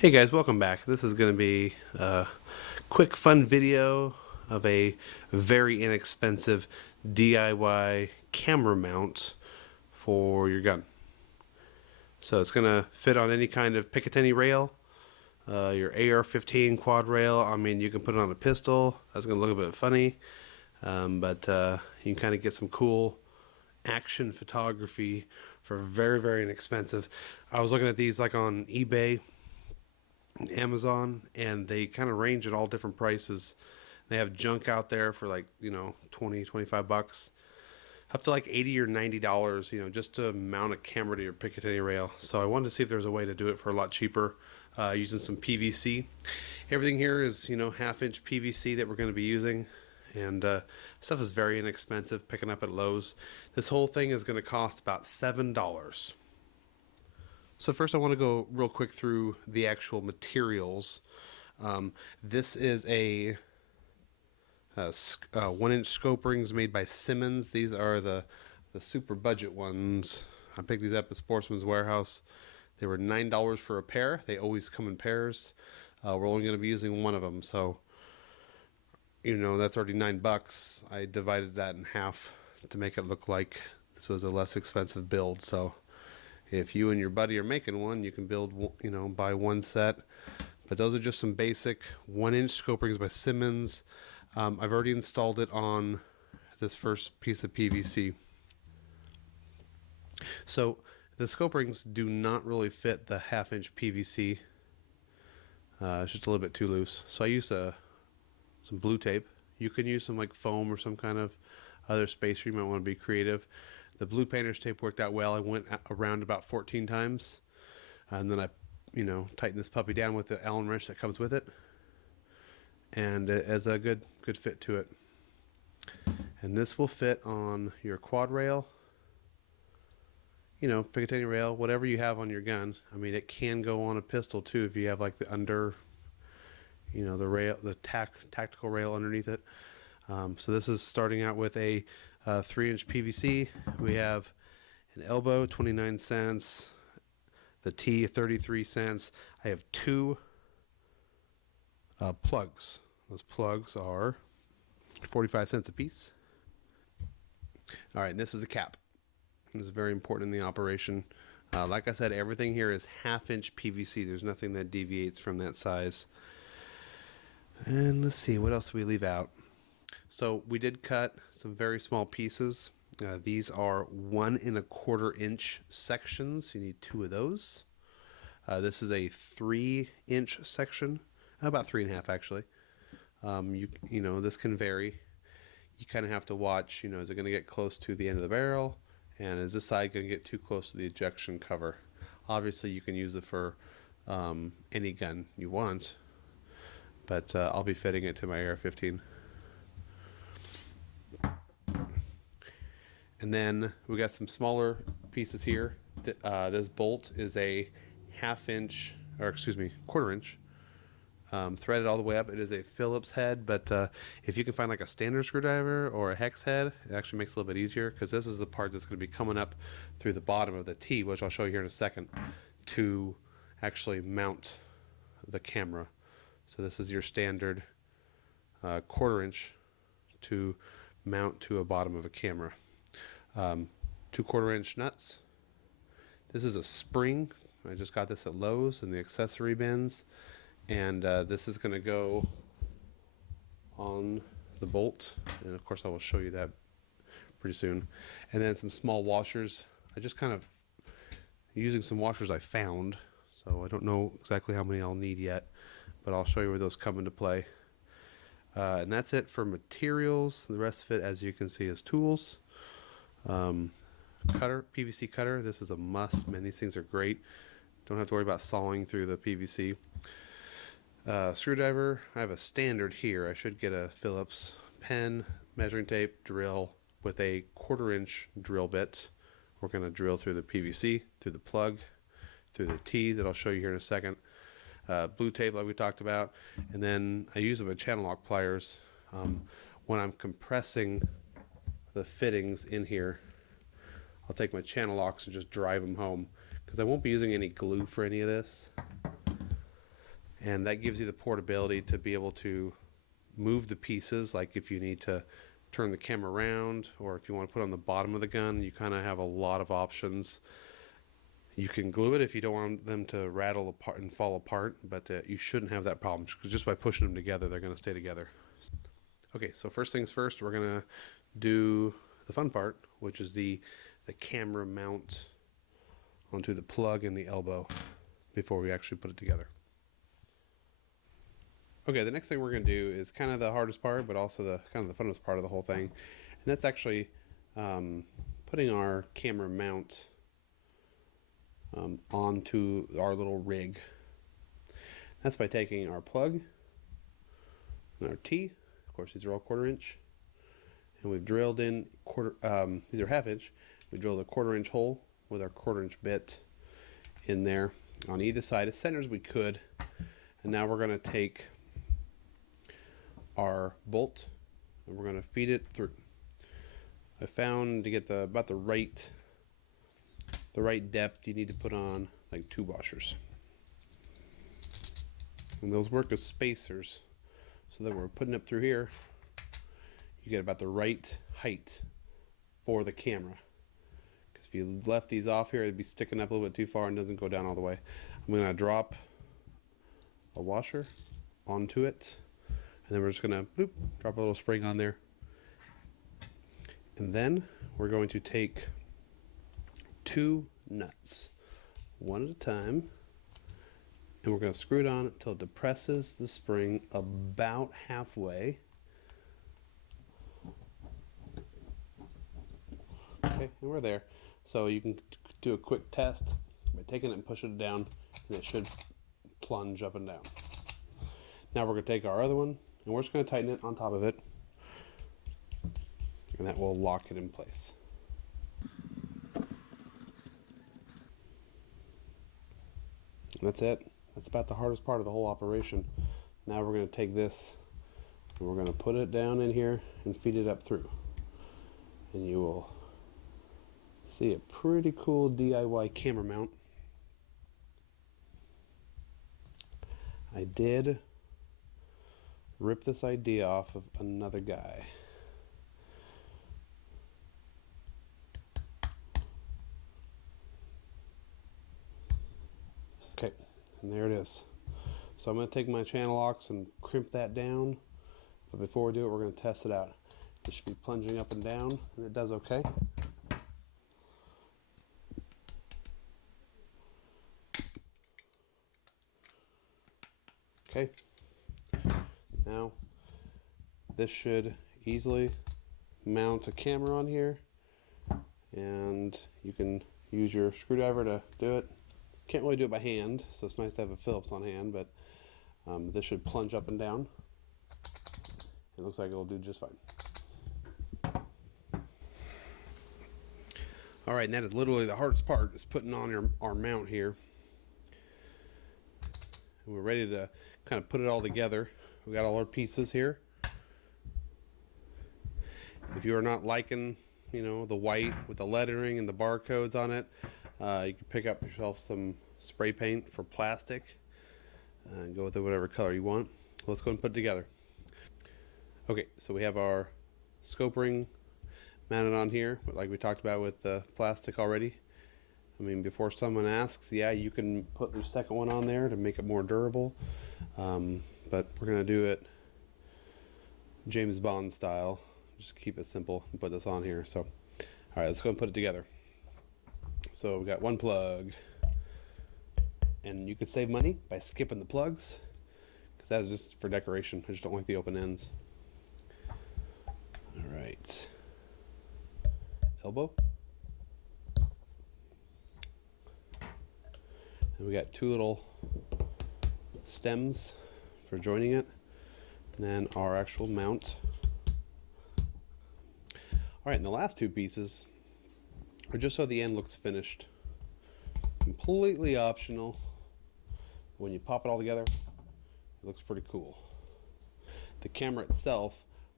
Hey guys, welcome back. This is going to be a quick fun video of a very inexpensive DIY camera mount for your gun. So it's going to fit on any kind of picatinny rail, your AR-15 quad rail. I mean, you can put it on a pistol. That's going to look a bit funny, but you can kind of get some cool action photography for very, very inexpensive. I was looking at these like on eBay, Amazon, and they kind of range at all different prices. They have junk out there for like, 20, 25 bucks, up to like 80 or $90, just to mount a camera to your Picatinny rail. So I wanted to see if there's a way to do it for a lot cheaper, using some PVC. Everything here is, half-inch PVC that we're going to be using, and stuff is very inexpensive, picking up at Lowe's. This whole thing is going to cost about $7. So first I want to go real quick through the actual materials. This is a 1-inch scope rings made by Simmons. These are the super budget ones. I picked these up at Sportsman's Warehouse. They were $9 for a pair. They always come in pairs. We're only going to be using one of them, so that's already $9. I divided that in half to make it look like this was a less expensive build. So if you and your buddy are making one, you can build, buy one set. But those are just some basic 1-inch scope rings by Simmons. I've already installed it on this first piece of PVC. So the scope rings do not really fit the half-inch PVC. It's just a little bit too loose. So I use some blue tape. You can use some like foam or some kind of other spacer. You might want to be creative. The blue painter's tape worked out well. I went around about 14 times, and then I, tightened this puppy down with the Allen wrench that comes with it, and it has a good fit to it. And this will fit on your quad rail, Picatinny rail, whatever you have on your gun. I mean, it can go on a pistol too if you have like the under, the rail, the tactical rail underneath it. So this is starting out with a 3-inch PVC. We have an elbow, 29 cents. The T, 33 cents. I have two plugs. Those plugs are 45 cents a piece. All right, and this is the cap. This is very important in the operation. Like I said, everything here is half-inch PVC. There's nothing that deviates from that size. And let's see, what else do we leave out? So we did cut some very small pieces. These are 1 1/4 inch sections. You need 2 of those. This is a 3-inch section, about 3.5 actually. This can vary. You kind of have to watch. Is it going to get close to the end of the barrel, and is this side going to get too close to the ejection cover? Obviously, you can use it for any gun you want, but I'll be fitting it to my AR-15. And then we got some smaller pieces here. This bolt is a 1/4 inch, threaded all the way up. It is a Phillips head, but if you can find like a standard screwdriver or a hex head, it actually makes it a little bit easier, because this is the part that's going to be coming up through the bottom of the T, which I'll show you here in a second, to actually mount the camera. So this is your standard 1/4 inch to mount to a bottom of a camera. 2 1/4 inch nuts. This is a spring. I just got this at Lowe's in the accessory bins, and this is going to go on the bolt, and of course I will show you that pretty soon. And then some small washers. I just kind of using some washers I found, so I don't know exactly how many I'll need yet, but I'll show you where those come into play. And that's it for materials. The rest of it, as you can see, is tools. Cutter, PVC cutter. This is a must. Man, these things are great. Don't have to worry about sawing through the PVC. Screwdriver. I have a standard here. I should get a Phillips. Pen, measuring tape, drill with a 1/4 inch drill bit. We're going to drill through the PVC, through the plug, through the T that I'll show you here in a second. Blue tape like we talked about, and then I use them with channel lock pliers when I'm compressing the fittings in here. I'll take my channel locks and just drive them home, because I won't be using any glue for any of this. And that gives you the portability to be able to move the pieces, like if you need to turn the camera around or if you want to put it on the bottom of the gun. You kind of have a lot of options. You can glue it if you don't want them to rattle apart and fall apart, but you shouldn't have that problem, because just by pushing them together, they're going to stay together. Okay, so first things first, we're going to do the fun part, which is the camera mount onto the plug and the elbow before we actually put it together. Okay, the next thing we're going to do is kind of the hardest part, but also the kind of the funnest part of the whole thing, and that's actually putting our camera mount onto our little rig. That's by taking our plug and our T. Of course, these are all 1/4 inch, and we've drilled in these are 1/2 inch. We drilled a 1/4 inch hole with our 1/4 inch bit in there on either side, as center as we could. And now we're going to take our bolt and we're going to feed it through. I found to get about the right depth, you need to put on like 2 washers, and those work as spacers, so that we're putting up through here, you get about the right height for the camera. Because if you left these off here, it'd be sticking up a little bit too far and doesn't go down all the way. I'm going to drop a washer onto it, and then we're just going to drop a little spring on there, and then we're going to take 2 nuts, one at a time, and we're going to screw it on until it depresses the spring about halfway. Okay, and we're there. So you can do a quick test by taking it and pushing it down, and it should plunge up and down. Now we're going to take our other one, and we're just going to tighten it on top of it, and that will lock it in place. And that's it. That's about the hardest part of the whole operation. Now we're going to take this and we're going to put it down in here and feed it up through. And you will see a pretty cool DIY camera mount. I did rip this idea off of another guy. Okay, and there it is. So I'm going to take my channel locks and crimp that down, but before we do it, we're going to test it out. It should be plunging up and down, and it does okay. Okay, now this should easily mount a camera on here, and you can use your screwdriver to do it. Can't really do it by hand, so it's nice to have a Phillips on hand, but this should plunge up and down. It looks like it'll do just fine. Alright, and that is literally the hardest part, is putting on our mount here. And we're ready to kind of put it all together. We got all our pieces here. If you are not liking, the white with the lettering and the barcodes on it, you can pick up yourself some spray paint for plastic and go with it whatever color you want. Let's go and put it together. Okay, so we have our scope ring mounted on here, like we talked about with the plastic already. I mean, before someone asks, yeah, you can put the second one on there to make it more durable, but we're going to do it James Bond style. Just keep it simple and put this on here. So, all right, let's go and put it together. So we got one plug, and you could save money by skipping the plugs, because that is just for decoration. I just don't like the open ends. All right, elbow, and we got 2 little stems for joining it, and then our actual mount. All right, and the last 2 pieces are just so the end looks finished. Completely optional. When you pop it all together, it looks pretty cool. The camera itself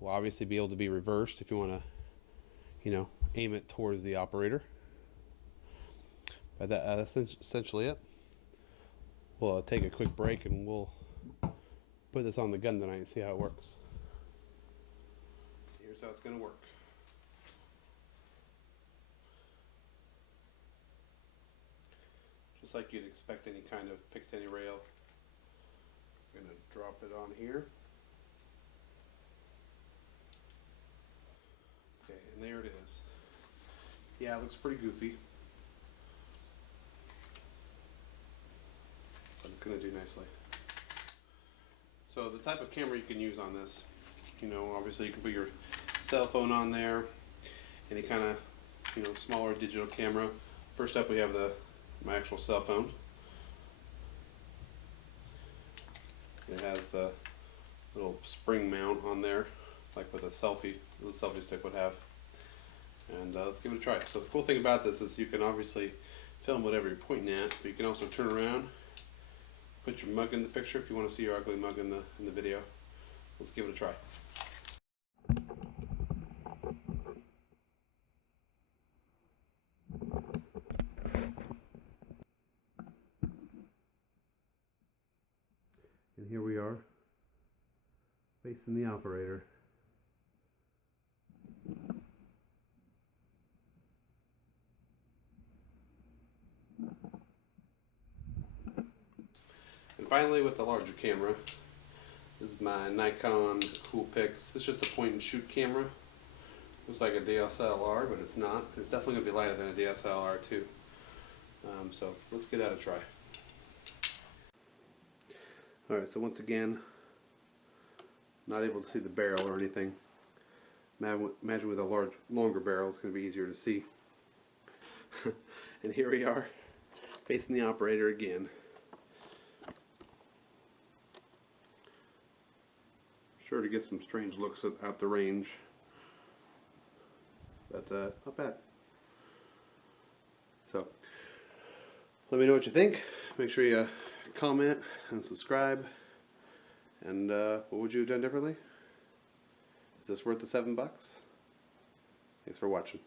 will obviously be able to be reversed if you want to, aim it towards the operator. But that's essentially it. We'll take a quick break and we'll put this on the gun tonight and see how it works. Here's how it's going to work. Just like you'd expect any kind of picatinny rail. I'm going to drop it on here. Okay, and there it is. Yeah, it looks pretty goofy, but it's going to do nicely. So the type of camera you can use on this, obviously you can put your cell phone on there, any kind of, smaller digital camera. First up we have my actual cell phone. It has the little spring mount on there, like with a selfie stick would have. And let's give it a try. So the cool thing about this is you can obviously film whatever you're pointing at, but you can also turn around, put your mug in the picture if you want to see your ugly mug in the video. Let's give it a try. And here we are, facing the operator. And finally, with the larger camera, this is my Nikon Coolpix. It's just a point and shoot camera. Looks like a DSLR, but it's not. It's definitely going to be lighter than a DSLR too. So let's give that a try. Alright, so once again, not able to see the barrel or anything. Imagine with a longer barrel, it's going to be easier to see. And here we are, facing the operator again. Sure to get some strange looks at the range, but not bad. So, let me know what you think. Make sure you comment and subscribe. And what would you have done differently? Is this worth the $7? Thanks for watching.